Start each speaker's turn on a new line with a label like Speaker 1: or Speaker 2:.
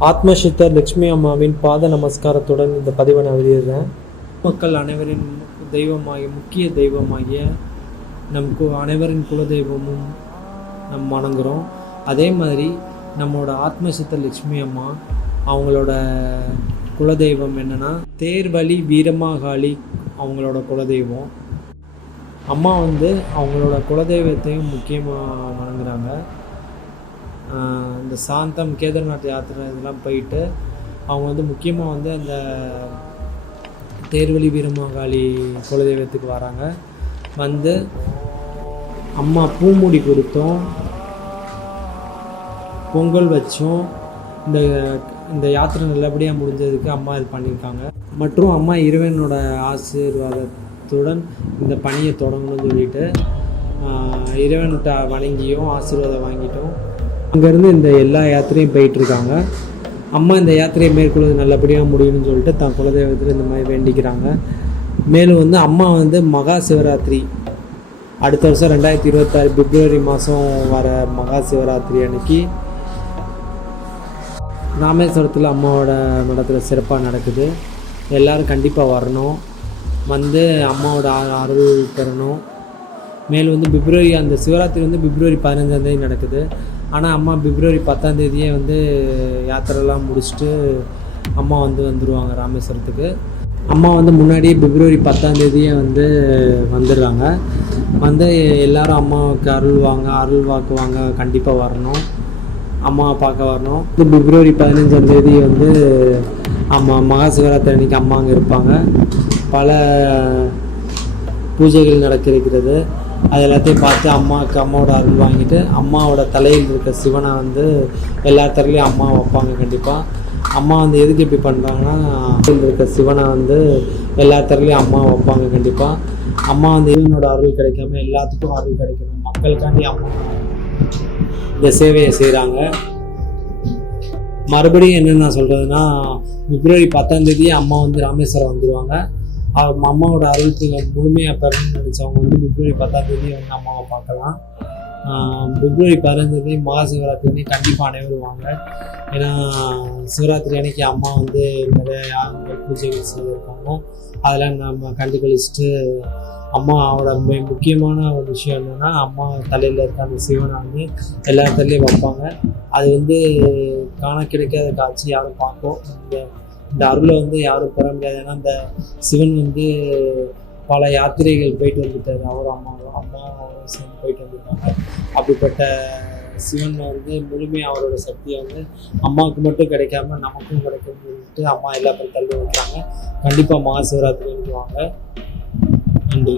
Speaker 1: ஆத்மசித்தர் லட்சுமி அம்மாவின் பாத நமஸ்காரத்துடன் இந்த பதிவை நான் வெளியிடுறேன் மக்கள் அனைவரின் தெய்வமாகிய முக்கிய தெய்வமாகிய நம் கு அனைவரின் குலதெய்வமும் நம் வணங்குகிறோம் அதே மாதிரி நம்மளோட ஆத்மசித்த லட்சுமி அம்மா அவங்களோட குலதெய்வம் என்னன்னா தேர்வழி வீரமாகாளி அவங்களோட குலதெய்வம். அம்மா வந்து அவங்களோட குலதெய்வத்தையும் முக்கியமாக வணங்குறாங்க. இந்த சாந்தம் கேதார்நாத் யாத்திரை இதெல்லாம் போயிட்டு அவங்க வந்து முக்கியமாக வந்து அந்த தேர்வழி வீரமாகாளி குலதெய்வத்துக்கு வராங்க. வந்து அம்மா பூமுடி கொடுத்தோம். பொங்கல் வச்சோம். இந்த இந்த யாத்திரை நல்லபடியாக முடிஞ்சதுக்கு அம்மா இது பண்ணியிருக்காங்க. மற்றும் அம்மா இறைவனோட ஆசீர்வாதத்துடன் இந்த பணியை தொடங்கணும்னு சொல்லிட்டு இறைவன்கிட்ட வணங்கியும் ஆசீர்வாதம் வாங்கிட்டோம். அங்கேருந்து இந்த எல்லா யாத்திரையும் போயிட்டுருக்காங்க. அம்மா இந்த யாத்திரையை மேற்கொள்வது நல்லபடியாக முடியும்னு சொல்லிட்டு தன் குலதெய்வத்தில் இந்த மாதிரி வேண்டிக்கிறாங்க. மேலும் வந்து அம்மா வந்து மகா சிவராத்திரி. அடுத்த வருஷம் ரெண்டாயிரத்தி இருபத்தாறு பிப்ரவரி மாதம் வர மகா சிவராத்திரி அன்னைக்கு ராமேஸ்வரத்தில் அம்மாவோட மடத்தில் சிறப்பாக நடக்குது. எல்லோரும் கண்டிப்பாக வரணும். வந்து அம்மாவோட அருள் பெறணும். மேலும் வந்து பிப்ரவரி அந்த சிவராத்திரி வந்து பிப்ரவரி பதினஞ்சாந்தேதி நடக்குது. ஆனால் அம்மா பிப்ரவரி பத்தாந்தேதியே வந்து யாத்திரைலாம் முடிச்சுட்டு அம்மா வந்து வந்துடுவாங்க ராமேஸ்வரத்துக்கு. அம்மா வந்து முன்னாடியே பிப்ரவரி பத்தாந்தேதியே வந்து வந்துடுறாங்க. வந்து எல்லாரும் அம்மாவுக்கு அருள் வாங்க அருள் வாக்குவாங்க கண்டிப்பாக வரணும். அம்மாவை பார்க்க வரணும். இது பிப்ரவரி பதினஞ்சாம் தேதி வந்து அம்மா மகா சிவராத்திரி அன்னைக்கு அம்மா அங்கே இருப்பாங்க. பல பூஜைகள் நடக்க இருக்கிறது அது எல்லாத்தையும் பார்த்து அம்மாவுக்கு அம்மாவோட அருள் வாங்கிட்டு அம்மாவோட தலையில் இருக்க சிவனை வந்து எல்லா தரலையும் அம்மா வைப்பாங்க கண்டிப்பாக அம்மா வந்து எதுக்கு இப்படி பண்ணுறாங்கன்னா தலையில் இருக்க சிவனை வந்து எல்லா தரலையும் அம்மா வைப்பாங்க கண்டிப்பாக அம்மா வந்து இவனோட அருள் கிடைக்காம எல்லாத்துக்கும் அருள் கிடைக்கணும். மக்களுக்காண்டி அம்மா இந்த சேவையை செய்கிறாங்க மறுபடியும் என்னென்ன நான் சொல்கிறதுனா பிப்ரவரி பத்தாம்தேதி அம்மா வந்து ராமேஸ்வரம் வந்துடுவாங்க அவங்க அம்மாவோட அருள் முழுமையாக பெறணும்னு நினச்சவங்க வந்து பிப்ரவரி பத்தாம்தேதி வந்து அம்மாவை பார்க்கலாம். பிப்ரவரி பதினஞ்சாம் மகா சிவராத்திரி அன்னைக்கு கண்டிப்பாக அனைவரும் வாங்க. ஏன்னா சிவராத்திரி அன்னைக்கு அம்மா வந்து நிறைய யாகங்கள் பூஜைகள் செய்திருக்காங்க. அதெல்லாம் நம்ம கண்டு அம்மாவோட மு- முக்கியமான ஒரு விஷயம் என்னென்னா அம்மா தலையில் இருக்க அந்த சிவனை வந்து எல்லா இடத்துலையும் வைப்பாங்க. அது வந்து காண கிடைக்காத காட்சி யாரும் பார்ப்போம் இந்த இந்த அருளை வந்து யாரும் பெற முடியாது. ஏன்னா இந்த சிவன் வந்து பல யாத்திரைகள் போயிட்டு வந்துட்டார். அவரும் அம்மாவும் அம்மா அவரும் சேர்ந்து போயிட்டு வந்துட்டாங்க அப்படிப்பட்ட சிவன் வந்து முழுமையாக அவரோட சக்தியை வந்து அம்மாவுக்கு மட்டும் கிடைக்காம நமக்கும் கிடைக்கும்னு சொல்லிட்டு அம்மா எல்லா பேரும் தள்ளி வைக்கிறாங்க. கண்டிப்பாக மகா சிவராத்திரி 安度